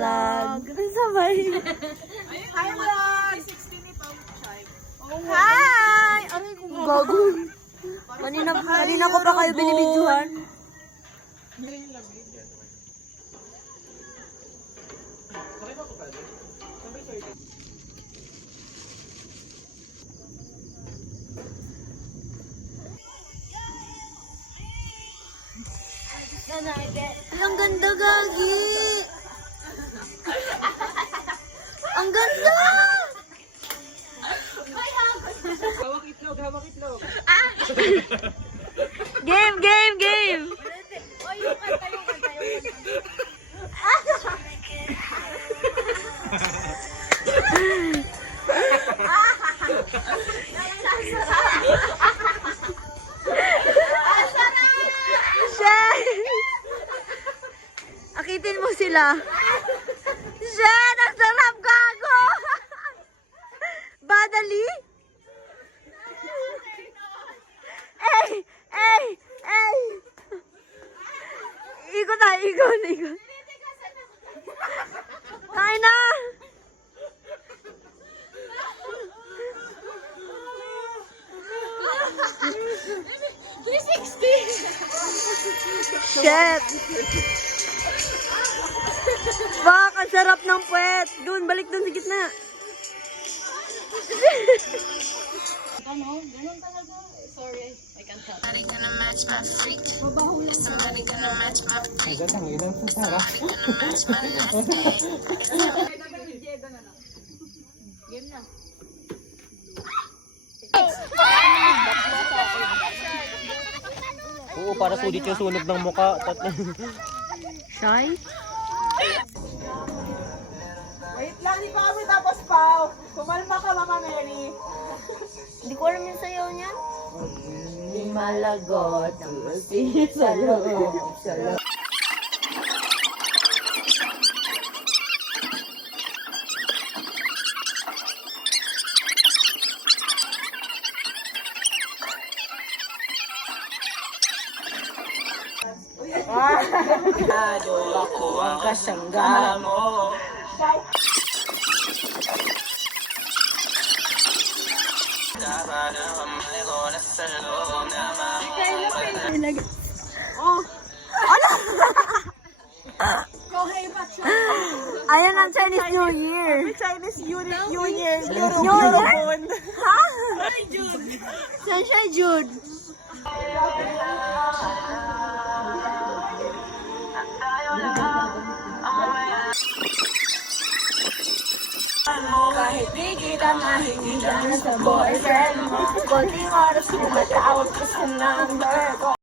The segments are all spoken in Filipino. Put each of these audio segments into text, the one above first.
vlog. Sabay. Hi, vlog! Hi! Aray kong gago. Kanina ko pa kayo binibidyohan. Ang ganda, Gagi! Ang ganda! Hawak itlog, hawak itlog. Game, game, game! Yung kanta. Shen! Akitin mo sila. Shen! Ang sarap, gago! Badali? Ey! Ey! Ey! Ikot na, ikot, ikot. Kain na! Shit! Fuck! Ang sarap ng puwet! Doon, balik doon sa gitna. Ganun talaga. Sorry, I can't help. Somebody gonna match my freak. Is somebody gonna match my freak? Somebody gonna match my nasty. Game na. Oo, para sulit yung sunog ng muka. Shy? Wait lang, di pa kami tapos, Pao. Kumalma ka, Mama Mary. Hindi ko alam yung sayaw niyan. Malagot, sa loob, sa loob. Ako ang kasangga mo. Ayan ang Chinese New Year. Chinese New Year. New Year? Ha? Sunshine Jude. Kahit di kita mahingigan sa boyfriend mo, konting oras tumatawag ka sa number ko.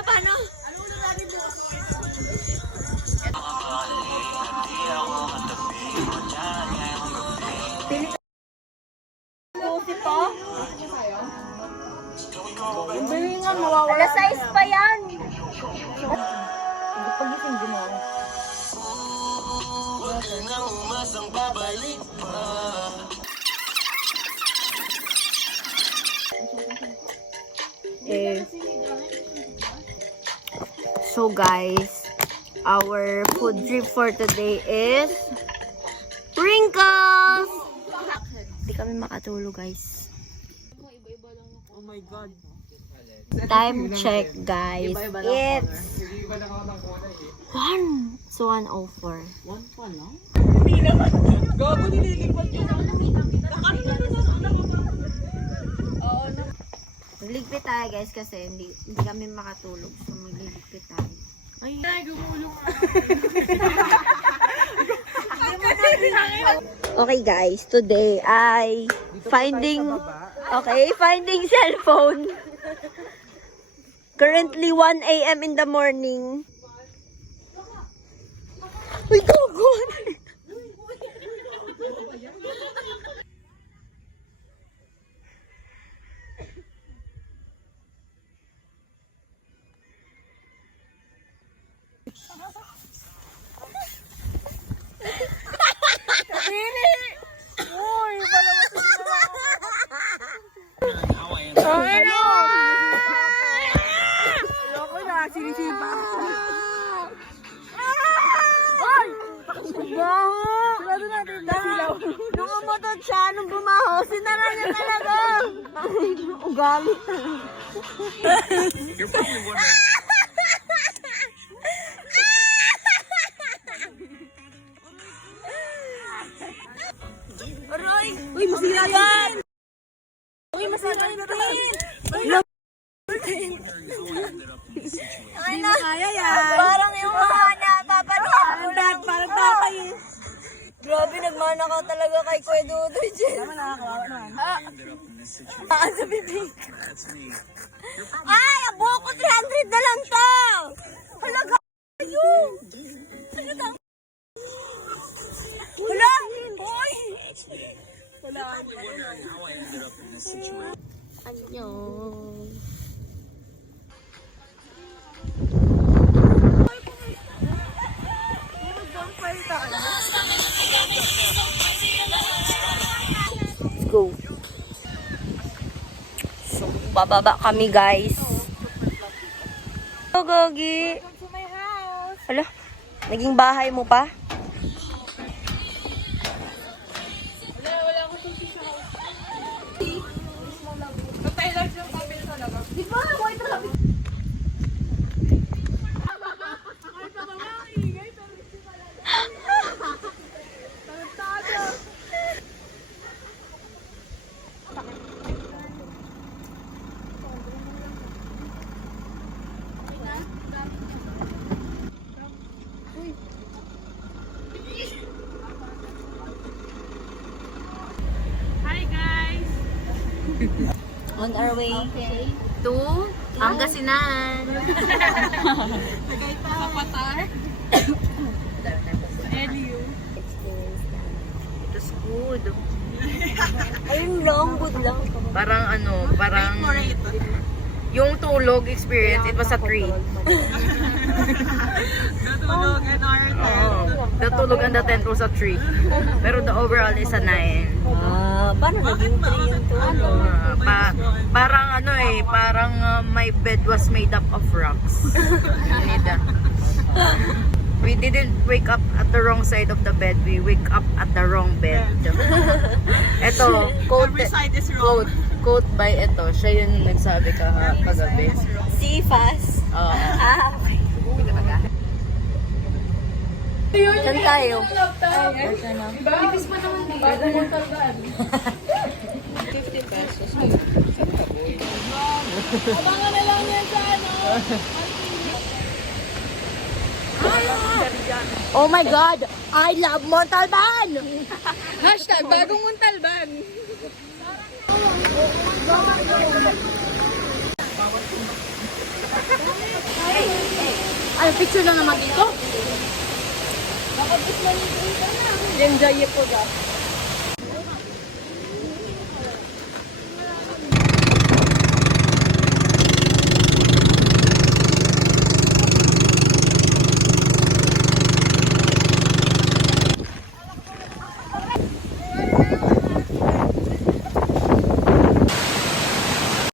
Paano? Alas 6 pa yan. Pagising din ako. So guys, our food trip for today is Wrinkles! Hindi kami makatulog guys. Oh my God. Time check guys. It's 1. So 1:04. One pa lang? Gago, nililipat yun. Magligpit tayo guys kasi hindi kami makatulog. So magligpit tayo. Ay, gumulong ka. Okay guys, today ay finding cellphone. Currently 1 a.m. in the morning. Uy, gago! sinara niya talaga. Ugali talaga. Aroy! Uy, masira yan! Uy, masira yung print! Ay na! Kaya yan! Parang yung mukha niya, papanihan. Parang tatay eh. Grabe, nagmana ka talaga kay Kuya Dudoy, Jen. Tama na, kawawa naman. Sa bibig. Ay, ang buho ko 300 na lang to! Halaga kayo! Halaga! Hala! Hoy! Wala. Annyeong. Let's go. So, bababa kami, guys. Hello, Gogi. Hala, naging bahay mo pa? On our way to Pangasinan. It was good. Ayun lang, good lang. Parang yung tulog experience, it was a treat. Natulog and our The tulog and the tent was a treat. Pero the overall is a 9. Paano naging 3 yung tulog? Parang my bed was made up of rocks. We didn't wake up at the wrong side of the bed. We wake up at the wrong bed. Ito, every side is wrong. quote by ito. Siya yung nagsabi kagabi. Si Fast. Oo. Okay. Saan tayo? Ibis pa naman dito. 50 pesos. Abangan na lang yan sa ano. Oh my God! I love Montalban! Hashtag bagong Montalban. Ay, picture lang naman dito. Enjoy po ga.